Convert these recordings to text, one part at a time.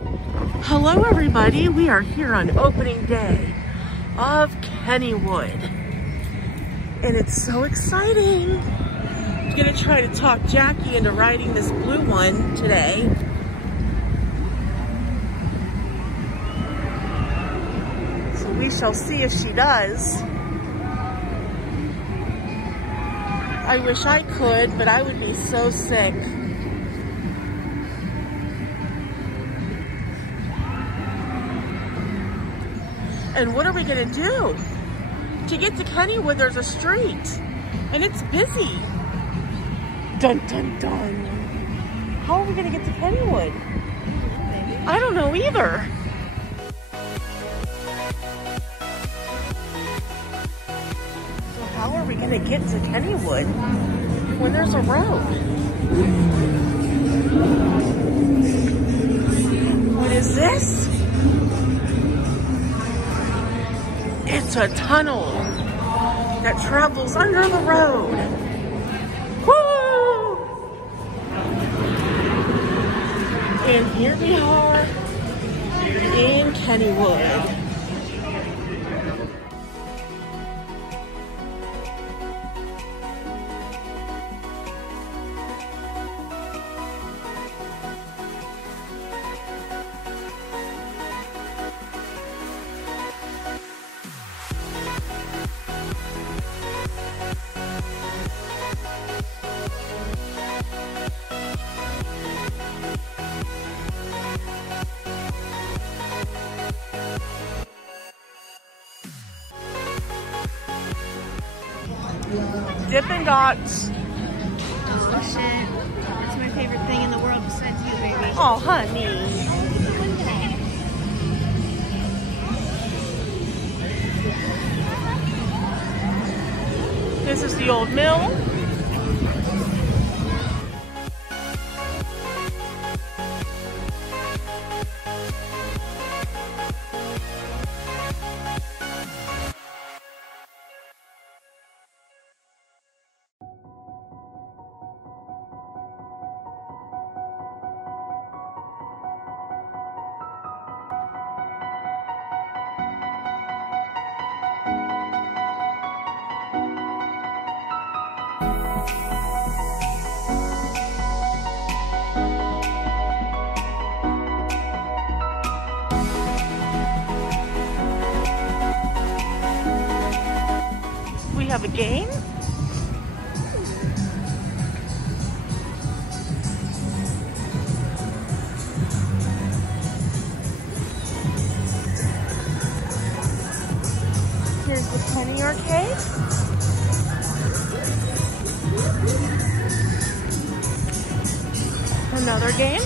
Hello everybody, we are here on opening day of Kennywood. And it's so exciting. I'm gonna try to talk Jackie into riding this blue one today. So we shall see if she does. I wish I could, but I would be so sick. And what are we gonna do? To get to Kennywood, there's a street, and it's busy. Dun, dun, dun. How are we gonna get to Kennywood? I don't know either. So how are we gonna get to Kennywood when there's a road? What is this? It's a tunnel that travels under the road. Woo! And here we are in Kennywood. Dippin' Dots. Oh shit. That's my favorite thing in the world besides you, baby. Oh, honey. This is the old mill. We have a game. Here's the penny arcade. Another game.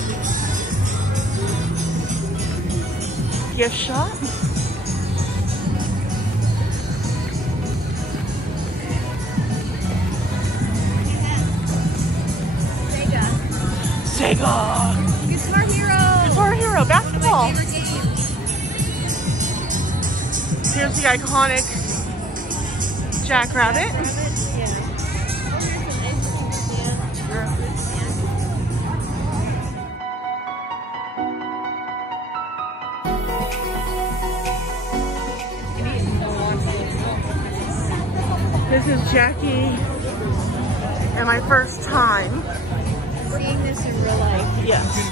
Gift shop. Sega! Guitar Hero! Guitar Hero, basketball! My favorite game. Here's the iconic Jackrabbit. Yeah. This is Jackie and my first time. Seeing this in real life. Yes.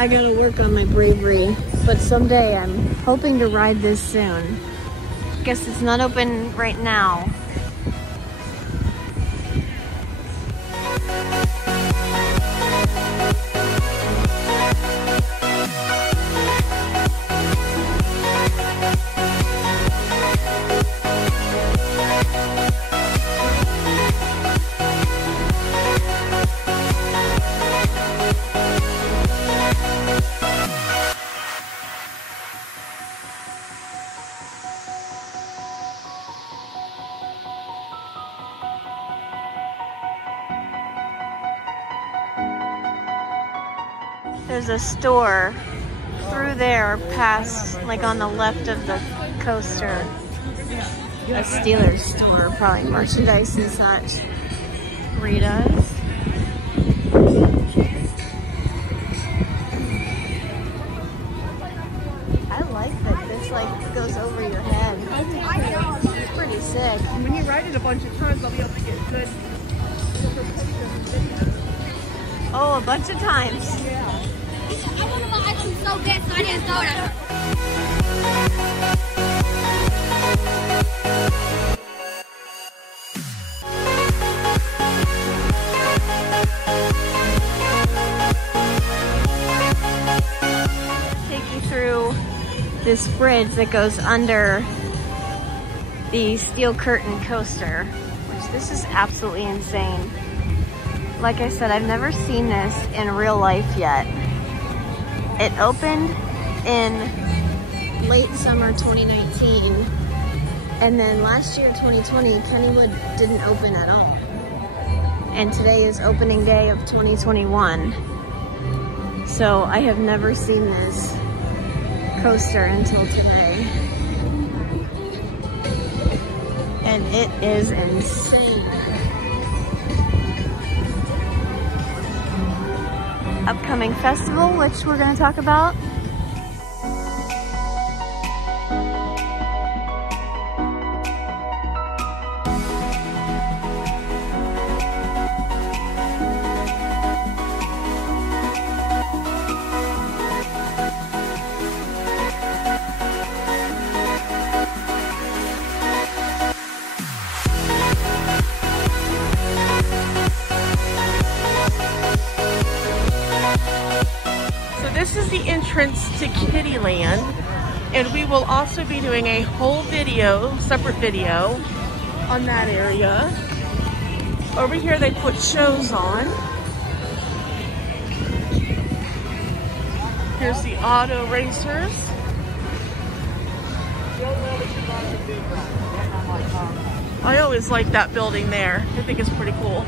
I gotta work on my bravery, but someday I'm hoping to ride this soon. Guess it's not open right now. There's a store through there past, like on the left of the coaster. A Steelers store, probably merchandise and such. Rita's. I like that this like goes over your head. It's pretty sick. When you ride it a bunch of times, I'll be able to get good pictures and videos. Oh, a bunch of times. Yeah. I want to buy ice cream so bad, so I didn't throw it. Take you through this bridge that goes under the steel curtain coaster, which this is absolutely insane. Like I said, I've never seen this in real life yet. It opened in late summer 2019, and then last year, 2020, Kennywood didn't open at all. And today is opening day of 2021. So I have never seen this coaster until today. And it is insane. Upcoming festival, which we're going to talk about. This is the entrance to Kittyland, and we will also be doing a whole video, separate video, on that area. Over here they put shows on. Here's the auto racers. I always like that building there. I think it's pretty cool.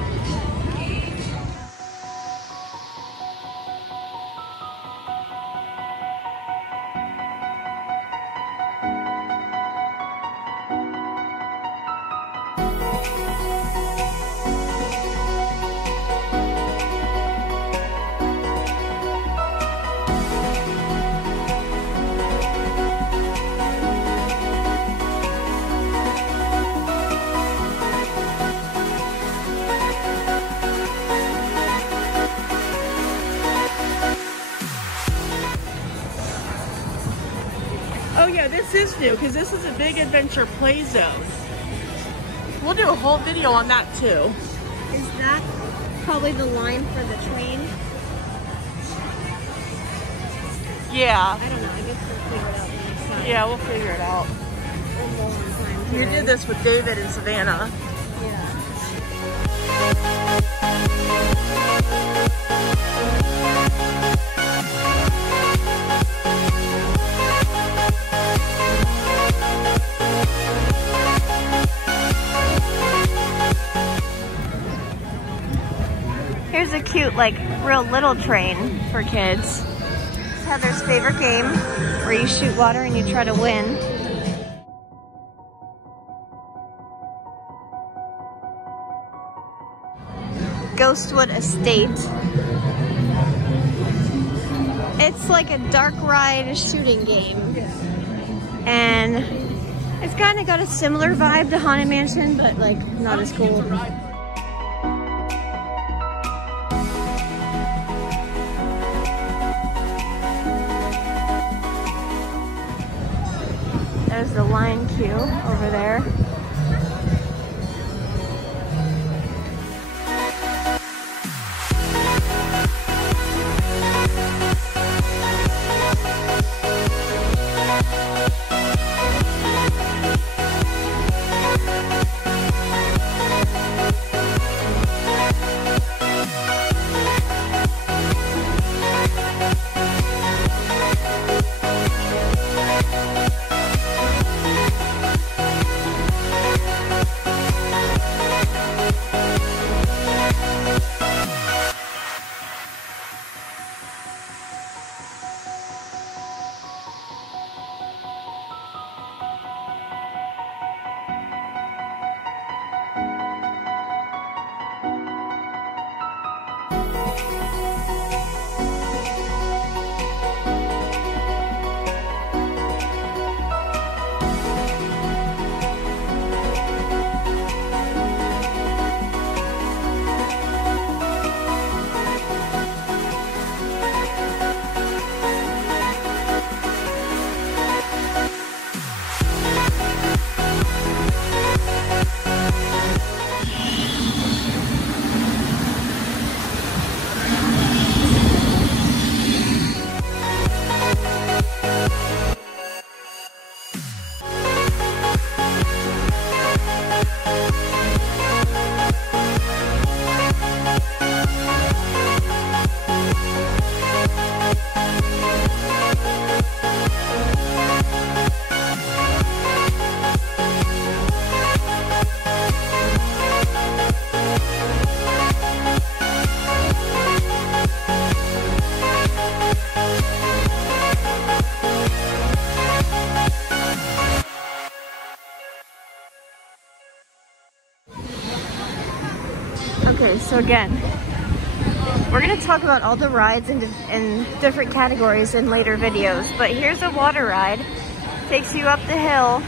Oh yeah, this is new because this is a big adventure play zone. We'll do a whole video on that too. Is that probably the line for the train? Yeah. I don't know, I guess we'll figure it out next time. Yeah, we'll figure it out. You did this with David and Savannah. Yeah. Here's a cute, like, real little train for kids. It's Heather's favorite game, where you shoot water and you try to win. Ghostwood Estate. It's like a dark ride shooting game. And it's kind of got a similar vibe to Haunted Mansion, but like not as cool. there's the line queue over there. Okay, so again, we're going to talk about all the rides in different categories in later videos, but here's a water ride. Takes you up the hill.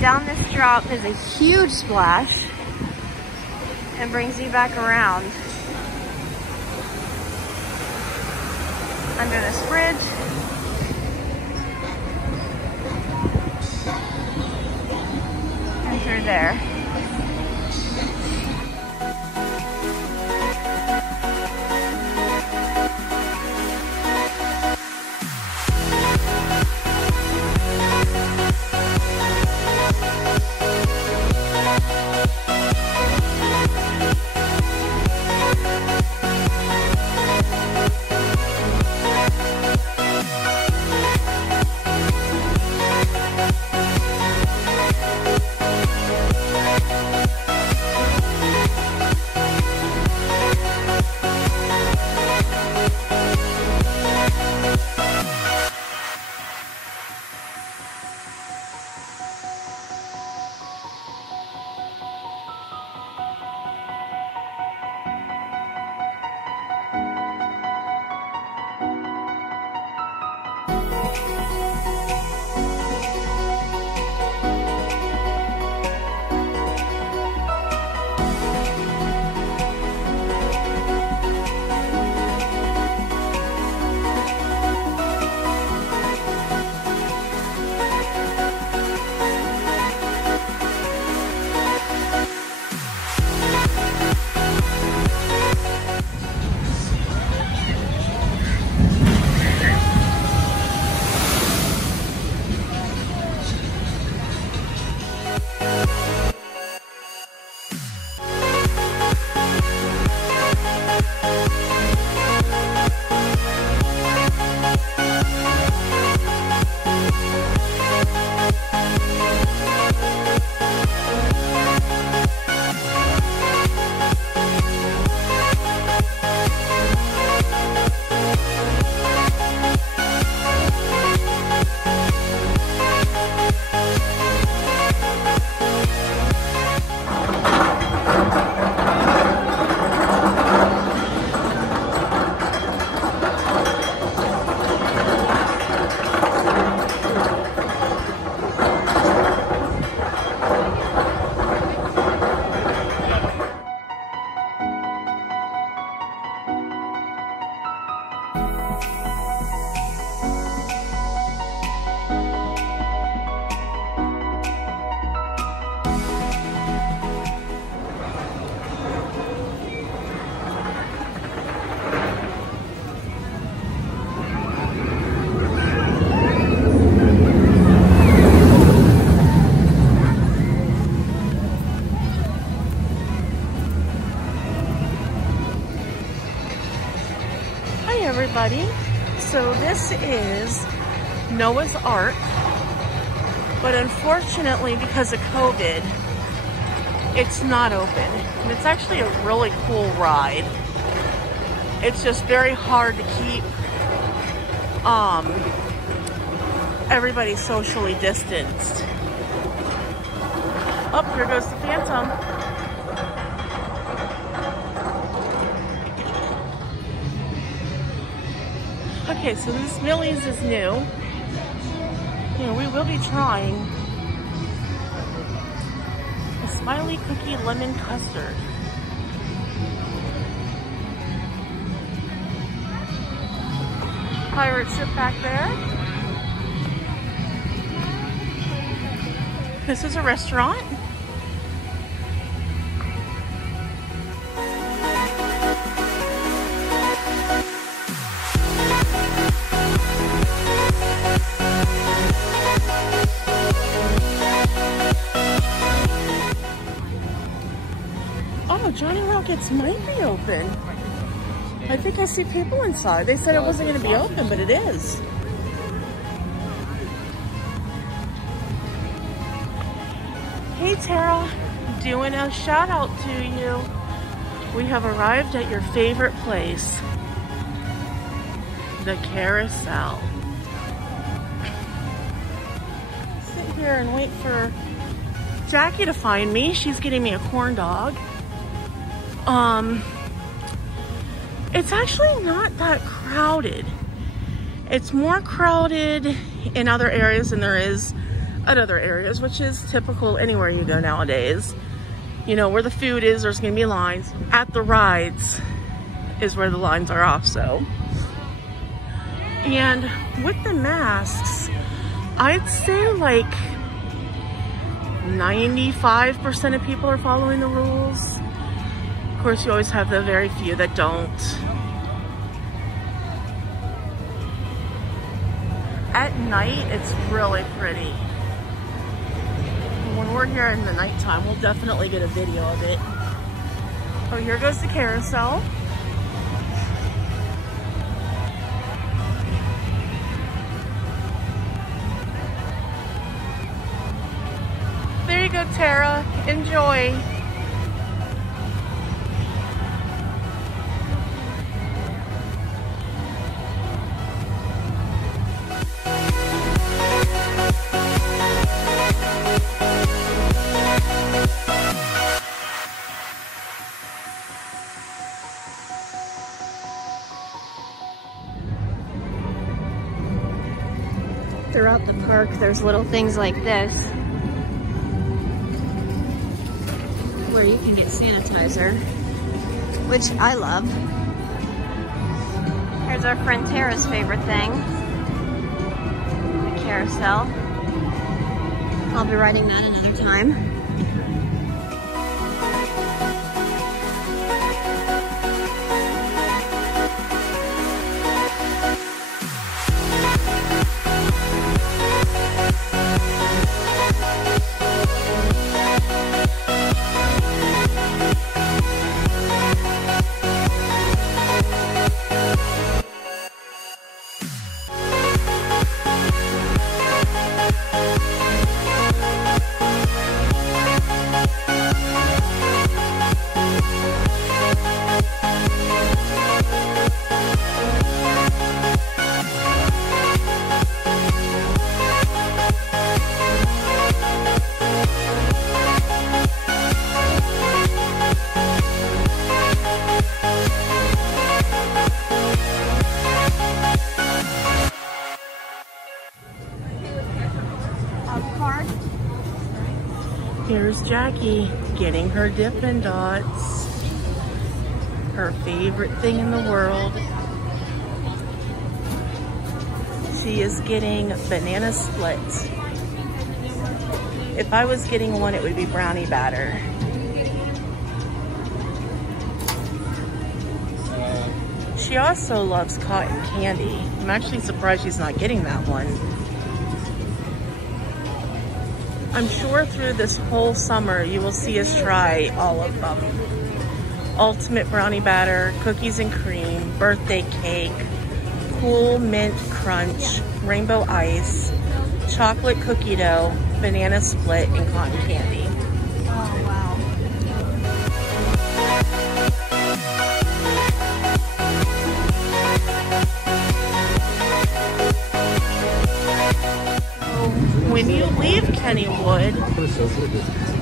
Down this drop is a huge splash and brings you back around. Under this bridge. And through there. So this is Noah's Ark, but unfortunately because of COVID, it's not open. And it's actually a really cool ride. It's just very hard to keep everybody socially distanced. Oh, here goes the Phantom. Okay, so this Millie's is new. You know, we will be trying a Smiley Cookie Lemon Custard. Pirate ship back there. This is a restaurant. Oh, Johnny Rockets might be open. I think I see people inside. They said it wasn't going to be open, but it is. Hey Tara, doing a shout out to you. We have arrived at your favorite place, the Carousel. Sit here and wait for Jackie to find me. She's getting me a corn dog. It's actually not that crowded. It's more crowded in other areas than there is at other areas, which is typical anywhere you go nowadays. You know, where the food is, there's gonna be lines. At the rides is where the lines are also. And with the masks, I'd say like 95% of people are following the rules. Of course, you always have the very few that don't. At night, it's really pretty. When we're here in the nighttime, we'll definitely get a video of it. Oh, here goes the Carousel. There you go, Tara. Enjoy. Throughout the park, there's little things like this where you can get sanitizer, which I love. Here's our friend Tara's favorite thing, the Carousel. I'll be riding that another time. Here's Jackie getting her Dippin' Dots. Her favorite thing in the world. She is getting banana split. If I was getting one, it would be brownie batter. She also loves cotton candy. I'm actually surprised she's not getting that one. I'm sure through this whole summer, you will see us try all of them. Ultimate brownie batter, cookies and cream, birthday cake, cool mint crunch, rainbow ice, chocolate cookie dough, banana split, and cotton candy. Oh, wow. When you leave Kennywood,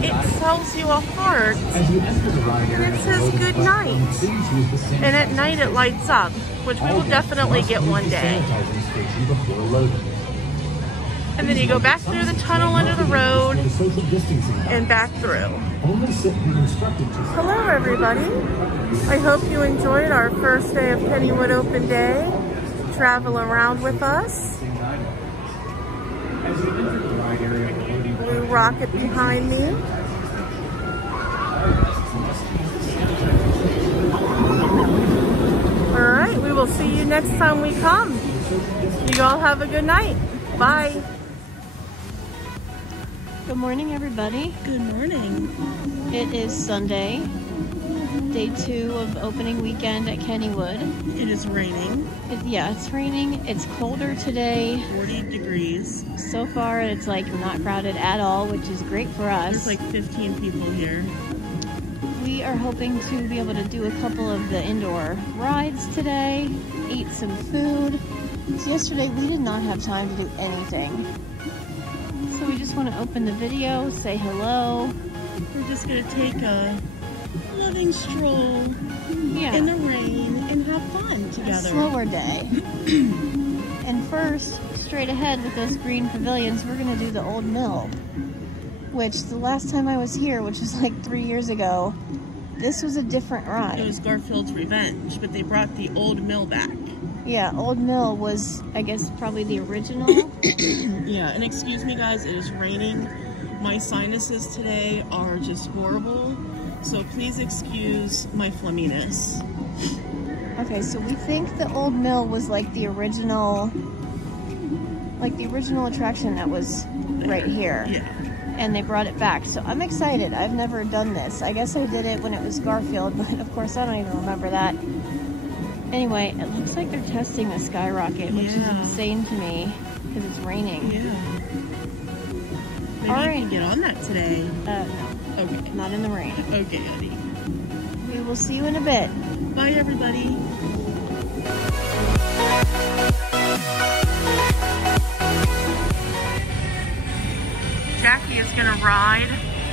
it sells you a heart and it says good night. And at night it lights up, which we will definitely get one day. And then you go back through the tunnel under the road and back through. Hello everybody. I hope you enjoyed our first day of Kennywood Open Day. Travel around with us. Blue rocket behind me. Alright, we will see you next time we come. You all have a good night. Bye. Good morning, everybody. Good morning. It is Sunday, day 2 of opening weekend at Kennywood. It is raining. Yeah, it's raining. It's colder today. 40 degrees. So far, it's like not crowded at all, which is great for us. There's like 15 people here. We are hoping to be able to do a couple of the indoor rides today, eat some food. So yesterday, we did not have time to do anything. So we just want to open the video, say hello. We're just going to take a loving stroll in the rain and have fun together. A slower day. And first, straight ahead with those green pavilions, we're going to do the old mill. Which, the last time I was here, which was like 3 years ago, this was a different ride. It was Garfield's Revenge, but they brought the old mill back. Yeah, Old Mill was, I guess, probably the original. Yeah, and excuse me guys, it is raining. My sinuses today are just horrible, so please excuse my flumminess. Okay, so we think the Old Mill was like the original attraction that was right here. Yeah. And they brought it back, so I'm excited. I've never done this. I guess I did it when it was Garfield, but of course I don't even remember that. Anyway, it looks like they're testing the skyrocket, which is insane to me because it's raining. Yeah. Maybe you can get on that today. No. Okay. Not in the rain. Okay, honey. We will see you in a bit. Bye, everybody. Jackie is going to ride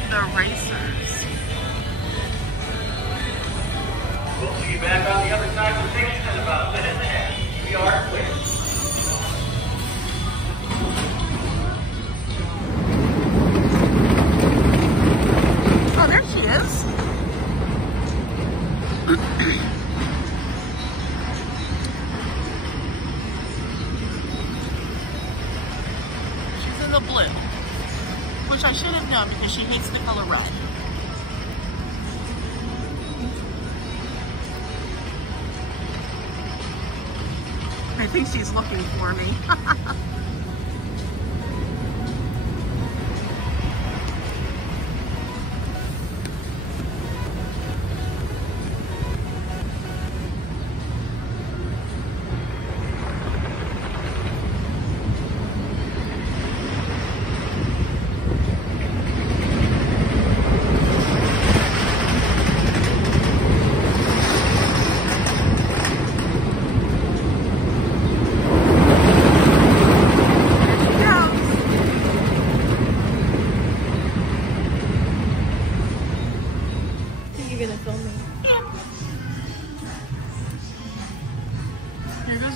the racers. We'll see you back on the other side of the station in about a minute and a half. We are clear. Oh, there she is. She's in the blue, which I should have known because she hates the color red. I think she's looking for me.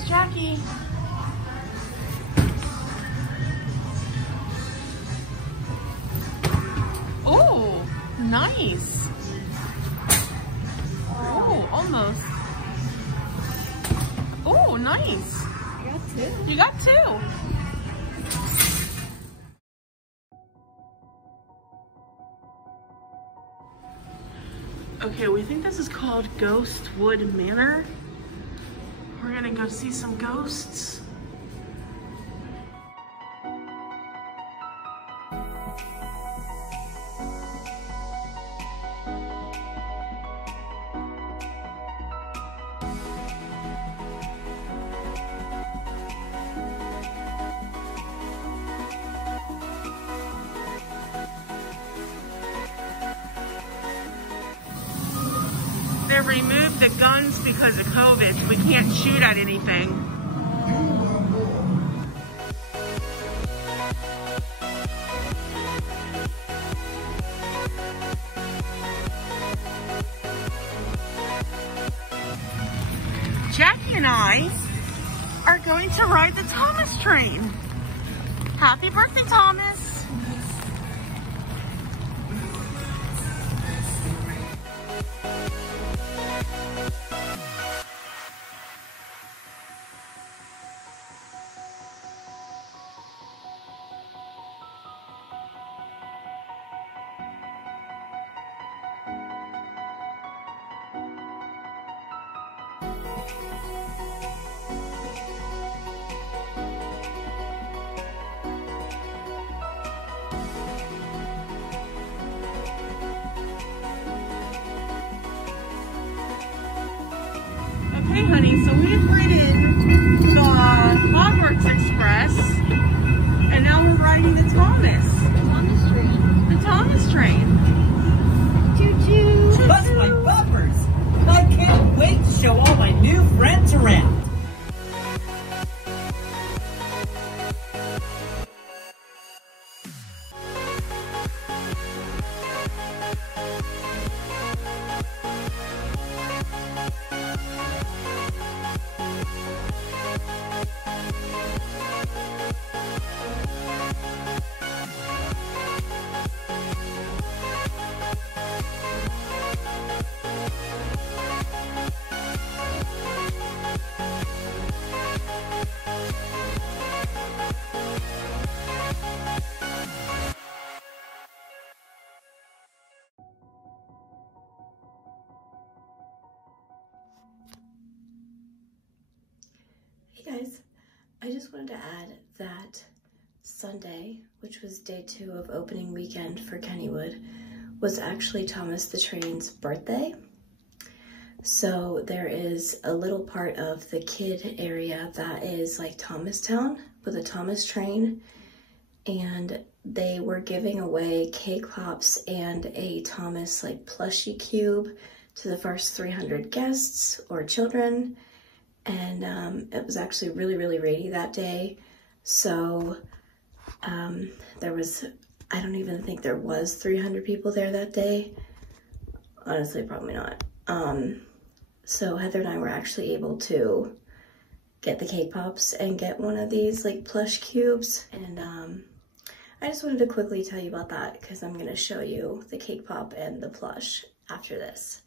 Jackie. Oh, nice. Oh, almost. Oh, nice. You got two. You got two. Okay, we think this is called Ghostwood Manor. We're gonna go see some ghosts. They removed the guns because of COVID, so we can't shoot at anything. Jackie and I are going to ride the Thomas train. Happy birthday, Thomas. Okay, honey, so we've ridden the Hogwarts Express, and now we're riding the Thomas. Thomas train. The Thomas train. Choo-choo. Bust my bumpers! I can't wait to show all my new friends around. Hey guys, I just wanted to add that Sunday, which was day 2 of opening weekend for Kennywood, was actually Thomas the Train's birthday. So there is a little part of the kid area that is like Thomastown with a Thomas train, and they were giving away cake pops and a Thomas like plushie cube to the first 300 guests or children. And it was actually really, really rainy that day. So there was, I don't even think there was 300 people there that day. Honestly, probably not. So Heather and I were actually able to get the cake pops and get one of these like plush cubes. And I just wanted to quickly tell you about that because I'm going to show you the cake pop and the plush after this.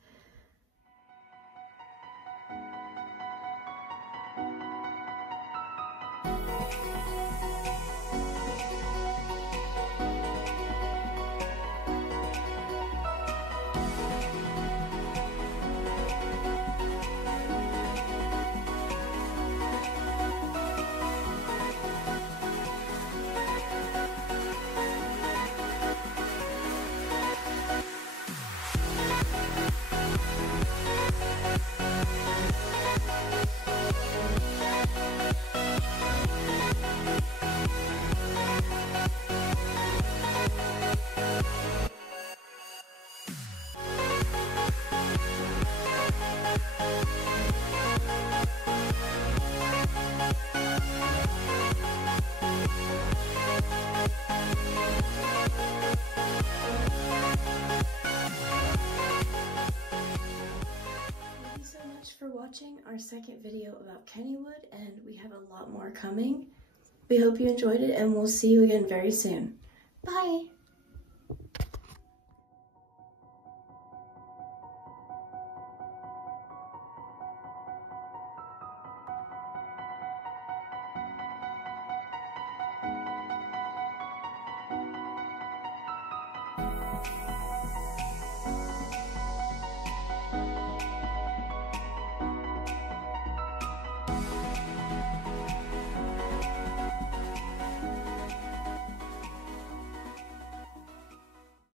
Watching our second video about Kennywood, and we have a lot more coming. We hope you enjoyed it, and we'll see you again very soon. Bye!